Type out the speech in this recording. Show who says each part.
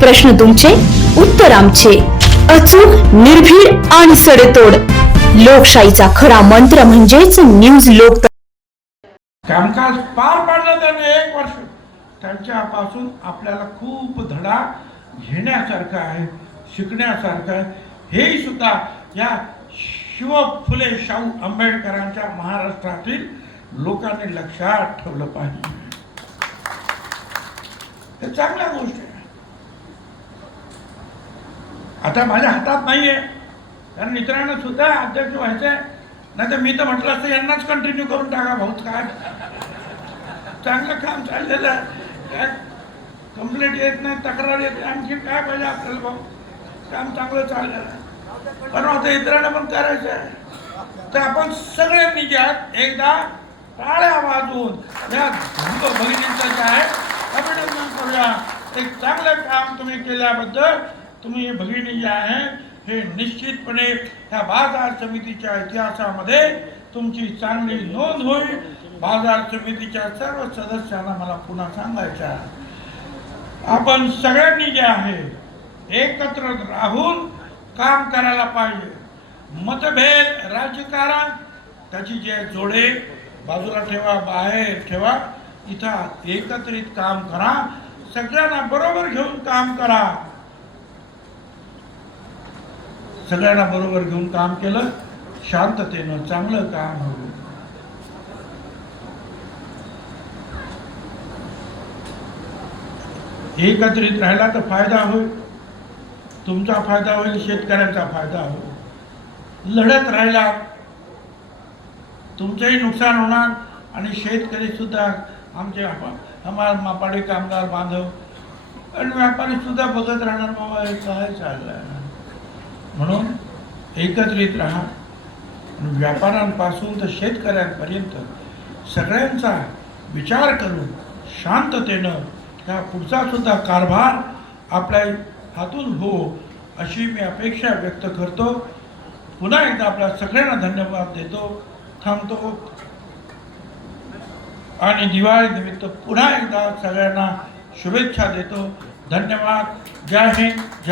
Speaker 1: प्रश्न तुमचे उत्तर आमचे. अचूक निर्भीड आणि सडेतोड. लोकशाहीचा खरा मंत्र म्हणजेच न्यूज लोक
Speaker 2: कामकाज पार पाडलं त्याने एक वर्ष. त्यांच्यापासून आपल्याला खूप धडा घेण्यासारखं आहे शिकण्यासारखं आहे. हेही सुद्धा या शिव फुले शाहू आंबेडकरांच्या महाराष्ट्रातील लोकांनी लक्षात ठेवलं पाहिजे. हे चांगल्या गोष्टी आहे आता माझ्या हातात नाही आहे कारण मित्रांनो सुद्धा अध्यक्ष व्हायचंय. नाही तर मी तर म्हटलं असतं यांनाच कंटिन्यू करून टाका भाऊ काय. चांगलं काम चाललेलं आहे. काय कंप्लेंट येत नाही तक्रार येत नाही. आणखी काय पाहिजे आपल्याला भाऊ? काम चांगलं चाललेलं आहे. पण आता इतरांना पण करायचं आहे तर आपण सगळ्यांनी घ्या. एकदा टाळ्या वाजून या धुंद भगिनींचं जे आहे अभिनंदन करूया. एक चांगलं काम तुम्ही केल्याबद्दल तुम्ही हे भगिनी जे आहे. हे निश्चितपणे ह्या बाजार समितीच्या इतिहासामध्ये तुमची चांगली नोंद होईल. बाजार समितीच्या सर्व सदस्यांना मला पुन्हा सांगायचं आपण सगळ्यांनी जे आहे एकत्र राहून काम करायला पाहिजे. मतभेद राजकारण त्याची जे जोडे बाजूला ठेवा बाहेर ठेवा इथं एकत्रित काम करा. सगळ्यांना बरोबर घेऊन काम करा. सगळ्यांना बरोबर घेऊन काम केलं. शांततेनं चांगलं काम होईल. एकत्रित राहिला तर फायदा होईल. तुमचा फायदा होईल शेतकऱ्यांचा फायदा होईल. लढत राहिला तुमचंही नुकसान होणार आणि शेतकरी सुद्धा आमचे हमाल मापाडी कामगार बांधव आणि व्यापारी सुद्धा बघत राहणार बाबा हे काय चाललंय? म्हणून एकत्रित राहा. आणि व्यापाऱ्यांपासून तर शेतकऱ्यांपर्यंत सगळ्यांचा विचार करून शांततेनं ह्या पुढचा सुद्धा कारभार आपल्या हातून हो अशी मी अपेक्षा व्यक्त करतो. पुन्हा एकदा आपल्या सगळ्यांना धन्यवाद देतो थांबतो. आणि दिवाळी निमित्त पुन्हा एकदा सगळ्यांना शुभेच्छा देतो. धन्यवाद. जय हिंद. जय